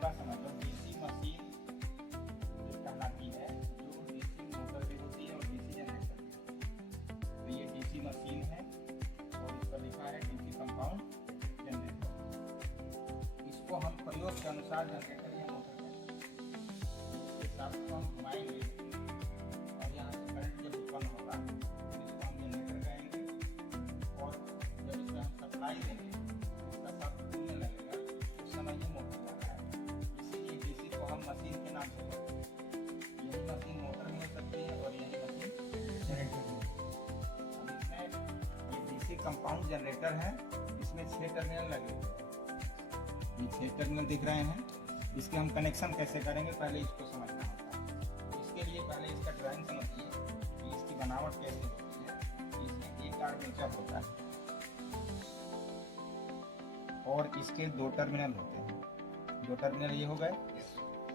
तरीका समझ लो। DC machine कहलाती है जो डीसी मोटर भी होती है और डीसी जनरेटर भी होती है। तो ये डीसी मशीन है और इस पर लिखा है डीसी कंपाउंड जनरेटर। इसको हम प्रयोग के अनुसार जनरेटर या मोटर कहते हैं। इसके साथ को हम घुमाएंगे और यहाँ से करंट जब उत्पन्न होगा तो इसको हम जनरेटर कहेंगे और जब इसमें हम सप्लाई देंगे इसका साथ घूमने लगेगा उस समय ये मोटर लगा है। इसीलिए डीसी को हम मशीन के नाम से कहते हैं। यही मशीन मोटर में हो सकती है और यही मशीन जनरेटर में। अब इसमें ये डीसी कंपाउंड जनरेटर है, इसमें 6 टर्मिनल लगे हुए। ये 6 टर्मिनल दिख रहे हैं। इसके हम कनेक्शन कैसे करेंगे पहले इसको समझना होता है। इसके लिए पहले इसका ड्राइंग समझिए कि इसकी बनावट कैसे होती है। इसमें एक आर्मेचर होता है और इसके 2 टर्मिनल होते हैं। 2 टर्मिनल ये हो गए।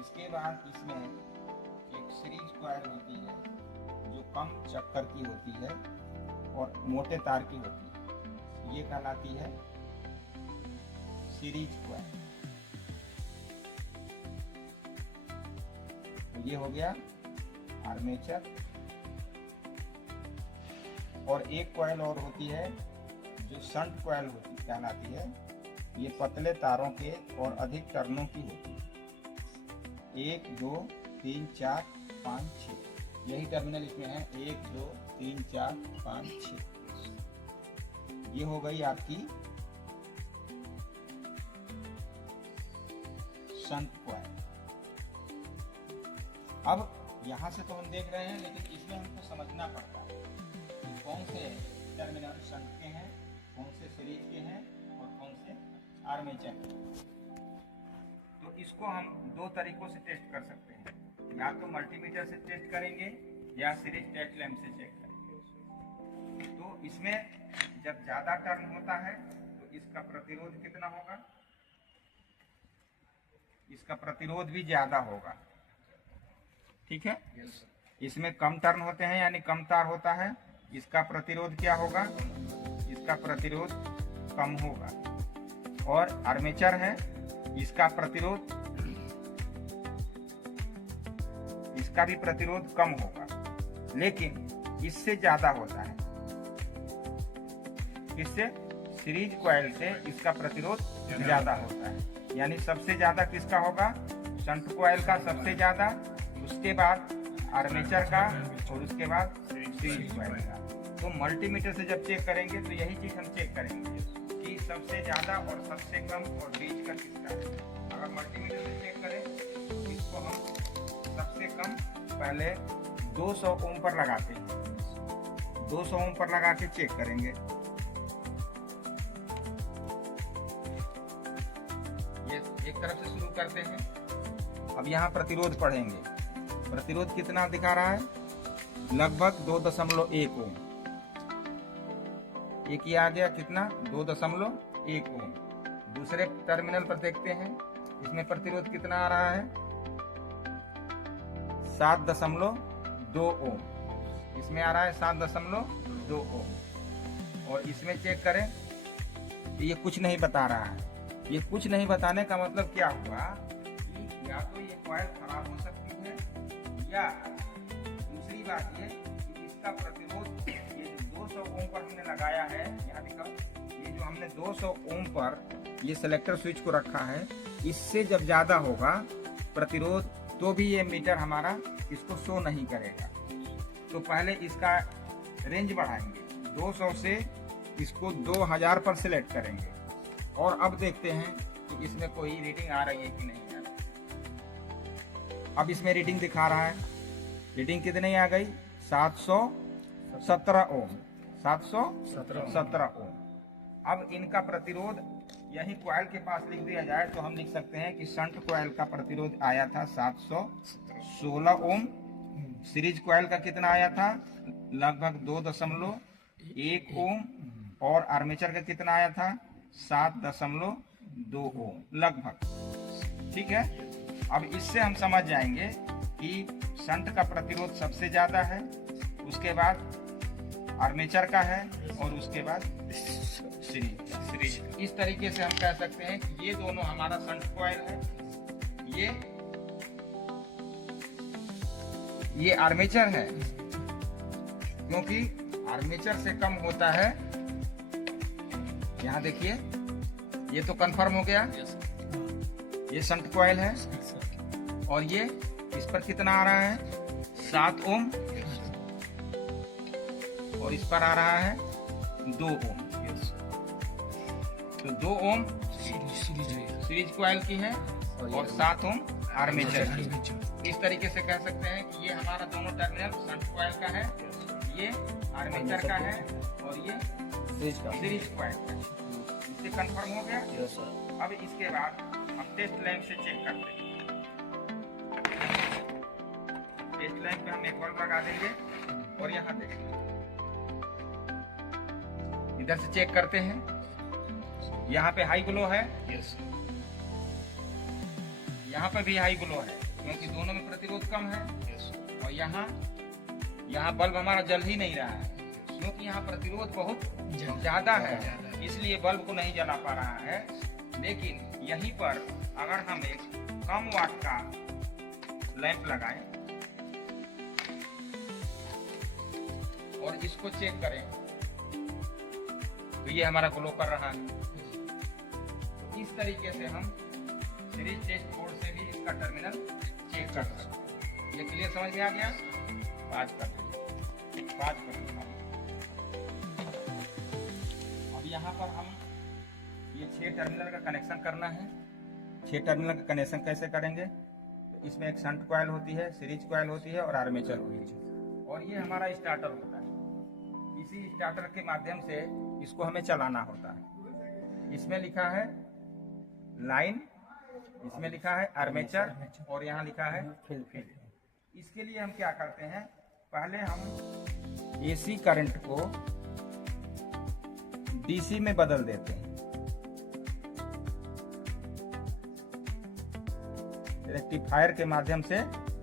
इसके बाद इसमें एक सीरीज कॉइल होती है जो कम चक्कर की होती है और मोटे तार की होती है। ये कहलाती है सीरीज कॉइल। तो ये हो गया आर्मेचर। और एक कॉइल और होती है जो शंट कॉइल होती कहलाती है। ये पतले तारों के और अधिक टर्नों की होती है। 1 2 3 4 5 6 यही टर्मिनल इसमें है। 1 2 3 4 5 6 ये हो गई आपकी शंट कॉइल। अब यहाँ से तो हम देख रहे हैं लेकिन इसमें हमको समझना पड़ता है कि कौन से टर्मिनल शंट के हैं, कौन से सीरीज के हैं और कौन से आर्मेचर के। तो इसको हम 2 तरीकों से टेस्ट कर सकते हैं। या तो मल्टीमीटर से टेस्ट करेंगे या सीरीज टेस्ट लैंप से चेक करेंगे। तो इसमें जब ज्यादा टर्न होता है तो इसका प्रतिरोध कितना होगा? इसका प्रतिरोध भी ज्यादा होगा। ठीक है। इसमें कम टर्न होते हैं यानी कम तार होता है, इसका प्रतिरोध क्या होगा? इसका प्रतिरोध कम होगा। और आर्मेचर है, इसका प्रतिरोध, इसका भी प्रतिरोध कम होगा लेकिन इससे ज्यादा होता है। इससे सीरीज कॉइल से इसका प्रतिरोध ज्यादा होता है। यानी सबसे ज्यादा किसका होगा? शंट कॉइल का सबसे ज्यादा, उसके बाद आर्मेचर का और उसके बाद सीरीज कॉइल का। तो मल्टीमीटर से जब चेक करेंगे तो यही चीज हम चेक करेंगे कि सबसे ज्यादा और सबसे कम और बीच का किसका है। अगर मल्टीमीटर से चेक करें तो इसको हम सबसे कम पहले 200 ओम पर लगाते हैं। 200 ओम पर लगा के चेक करेंगे। ये एक तरफ से शुरू करते हैं। अब यहाँ प्रतिरोध पढ़ेंगे। प्रतिरोध कितना दिखा रहा है? लगभग 2.1 ओम। एक ही आ गया कितना? 2.1 ओम। दूसरे टर्मिनल पर देखते हैं, इसमें प्रतिरोध कितना आ रहा है? 7.2 ओम। इसमें आ रहा है 7.2 ओम। और इसमें चेक करें तो ये कुछ नहीं बता रहा है। ये कुछ नहीं बताने का मतलब क्या हुआ कि या तो ये कॉइल खराब हो सकती है या दूसरी बात ये कि इसका प्रतिरोध ये जो 200 ओम पर हमने लगाया है, यहाँ दिखाओ, ये जो हमने 200 ओम पर ये सेलेक्टर स्विच को रखा है, इससे जब ज्यादा होगा प्रतिरोध तो भी ये मीटर हमारा इसको शो नहीं करेगा। तो पहले इसका रेंज बढ़ाएंगे, 200 से इसको 2000 पर सिलेक्ट करेंगे और अब देखते हैं कि इसमें कोई रीडिंग आ रही है कि नहीं आ रही। अब इसमें रीडिंग दिखा रहा है। रीडिंग कितनी आ गई? 717 ओम। 717 ओम। अब इनका प्रतिरोध यही कॉइल के पास लिख दिया जाए तो हम लिख सकते हैं कि शंट कॉइल का प्रतिरोध आया था 716 ओम। सीरीज कॉइल का कितना आया था? लगभग 2.1 ओम। और आर्मेचर का कितना आया था? 7.2 ओम लगभग। ठीक है। अब इससे हम समझ जाएंगे कि शंट का प्रतिरोध सबसे ज्यादा है, उसके बाद आर्मेचर का है और उसके बाद सीरीज। इस तरीके से हम कह सकते हैं कि ये दोनों हमारा शंट कॉइल है ये आर्मेचर है, क्योंकि आर्मेचर से कम होता है। यहाँ देखिए, ये तो कंफर्म हो गया। ये शंट कॉइल है और ये इस पर कितना आ रहा है 7 ओम और इस पर आ रहा है 2 ओम। तो 2 ओम सीरीज कॉइल की है और 7 ओम आर्मेचर की। इस तरीके से कह सकते हैं कि ये हमारा दोनों टर्मिनल शंट कॉइल का है, ये आर्मेचर का है और ये सीरीज कॉइल का है। इससे कंफर्म हो गया। अब इसके बाद हम टेस्ट लैंप से चेक करते हैं। टेस्ट लैंप पे हम एक बल्ब लगा देंगे और यहाँ देखिए, इधर से चेक करते हैं। यहाँ पे हाई ग्लो है, यहाँ पे भी हाई ग्लो है, क्योंकि दोनों में प्रतिरोध कम है। और यहाँ बल्ब हमारा जल ही नहीं रहा है, क्योंकि यहाँ प्रतिरोध बहुत ज्यादा है, इसलिए बल्ब को नहीं जला पा रहा है। लेकिन यहीं पर अगर हम एक कम वाट का लैंप लगाएं और इसको चेक करें तो ये हमारा ग्लो कर रहा है। तो इस तरीके से हम सीरीज टेस्ट बोर्ड से भी इसका टर्मिनल चेक कर सकते हैं। ये क्लियर समझ में आ गया? 5 कर दीजिए, 5 कर दीजिए। अब यहाँ पर हम ये 6 टर्मिनल का कनेक्शन करना है। 6 टर्मिनल का कनेक्शन कैसे करेंगे? तो इसमें एक शंट कॉइल होती है, सीरीज कॉइल होती है और आर्मेचर होती है, और ये हमारा स्टार्टर होता है। इसी स्टार्टर के माध्यम से इसको हमें चलाना होता है। इसमें लिखा है लाइन, इसमें लिखा है आर्मेचर और यहाँ लिखा है फील्ड। इसके लिए हम क्या करते हैं, पहले हम एसी करंट को डीसी में बदल देते हैं। रेक्टिफायर के माध्यम से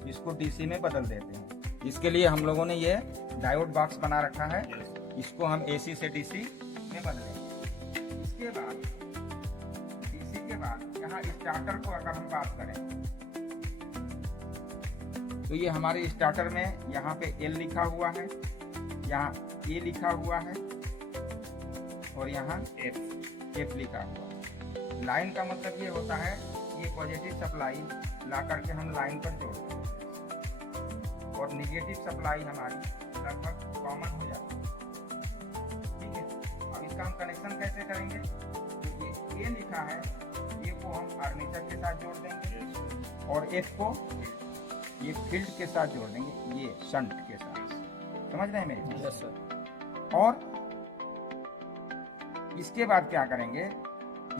इसको डीसी में बदल देते हैं। इसके लिए हम लोगों ने ये डायोड बॉक्स बना रखा है, इसको हम एसी से डीसी में बदलेंगे। इसके बाद डीसी के बाद यहाँ स्टार्टर को अगर हम बात करें तो ये हमारे स्टार्टर में यहाँ पे एल लिखा हुआ है, यहाँ ए लिखा हुआ है और यहाँ एफ लिखा हुआ है। लाइन का मतलब ये होता है, ये पॉजिटिव सप्लाई ला करके हम लाइन पर जोड़ते हैं और निगेटिव सप्लाई हमारी लगभग कॉमन हो जाती है। ठीक है, अब इसका हम कनेक्शन कैसे करेंगे? तो ये ए लिखा है, ये को हम आर्मेचर के साथ जोड़ देंगे और एफ को ये फील्ड के साथ जोड़ देंगे, ये शंट के साथ। समझ रहे हैं मेरी? Yes sir. और इसके बाद क्या करेंगे,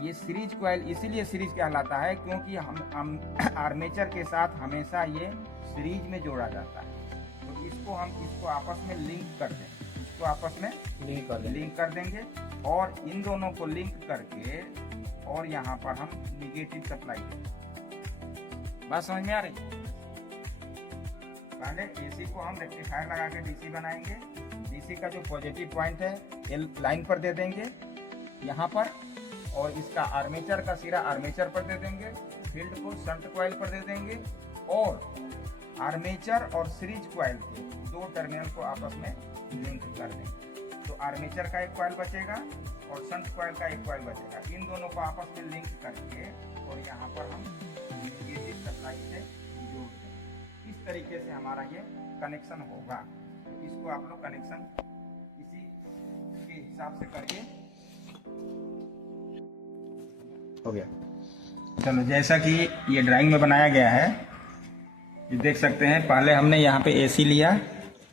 ये सीरीज कॉइल इसीलिए सीरीज कहलाता है क्योंकि हम आर्मेचर के साथ हमेशा ये सीरीज में जोड़ा जाता है। तो इसको आपस में लिंक कर देंगे, इसको आपस में लिंक कर देंगे और इन दोनों को लिंक करके और यहाँ पर हम निगेटिव सप्लाई देंगे। बात समझ में आ रही? पहले एसी को हम रेक्टिफायर लगा के डीसी बनाएंगे। डीसी का जो पॉजिटिव पॉइंट है एल लाइन पर दे देंगे यहाँ पर, और इसका आर्मेचर का सिरा आर्मेचर पर दे देंगे, फील्ड को शंट कॉइल पर दे देंगे और आर्मेचर और सीरीज कॉइल के 2 टर्मिनल को आपस में लिंक कर देंगे। तो आर्मेचर का एक कॉइल बचेगा और शंट कॉइल का एक कॉइल बचेगा। इन दोनों को आपस में लिंक करके और यहाँ पर हम निगेटिव सप्लाई से जोड़ देंगे। इस तरीके से हमारा ये कनेक्शन होगा। तो इसको आप लोग कनेक्शन इसी के हिसाब से करिए। हो गया। चलो, जैसा कि ये ड्राइंग में बनाया गया है, ये देख सकते हैं। पहले हमने यहाँ पे एसी लिया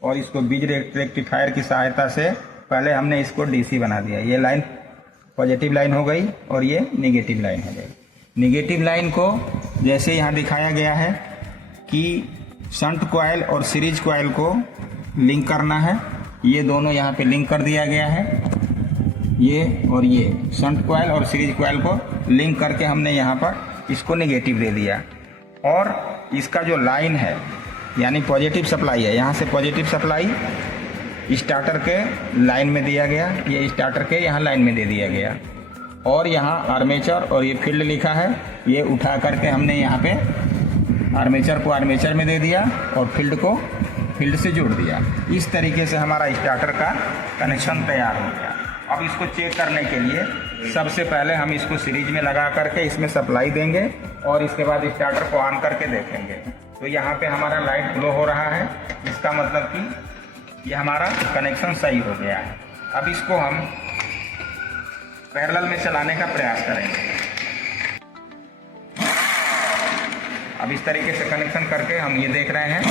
और इसको बीज रेक्टिफायर की सहायता से पहले हमने इसको डीसी बना दिया। ये लाइन पॉजिटिव लाइन हो गई और ये नेगेटिव लाइन हो गई। नेगेटिव लाइन को जैसे यहाँ दिखाया गया है कि शंट कॉइल और सीरीज कॉइल को लिंक करना है, ये दोनों यहाँ पे लिंक कर दिया गया है। ये और ये शंट कॉइल और सीरीज कॉइल को लिंक करके हमने यहाँ पर इसको नेगेटिव दे दिया। और इसका जो लाइन है यानी पॉजिटिव सप्लाई है, यहाँ से पॉजिटिव सप्लाई स्टार्टर के लाइन में दिया गया, ये स्टार्टर के यहाँ लाइन में दे दिया गया। और यहाँ आर्मेचर और ये फील्ड लिखा है, ये उठा करके हमने यहाँ पे आर्मेचर को आर्मेचर में दे दिया और फील्ड को फील्ड से जोड़ दिया। इस तरीके से हमारा स्टार्टर का कनेक्शन तैयार हो गया। अब इसको चेक करने के लिए सबसे पहले हम इसको सीरीज में लगा करके इसमें सप्लाई देंगे और इसके बाद स्टार्टर को ऑन करके देखेंगे। तो यहाँ पे हमारा लाइट ग्लो हो रहा है, इसका मतलब कि ये हमारा कनेक्शन सही हो गया है। अब इसको हम पैरेलल में चलाने का प्रयास करेंगे। अब इस तरीके से कनेक्शन करके हम ये देख रहे हैं,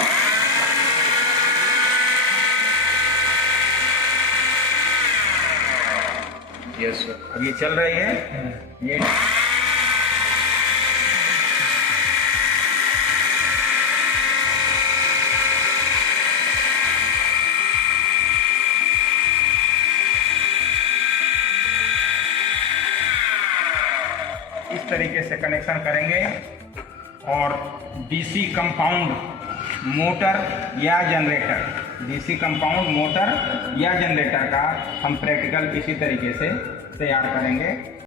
यस अब ये चल रही है। ये इस तरीके से कनेक्शन करेंगे और डीसी कंपाउंड मोटर या जनरेटर, डीसी कंपाउंड मोटर या जनरेटर का हम प्रैक्टिकल इसी तरीके से तैयार करेंगे।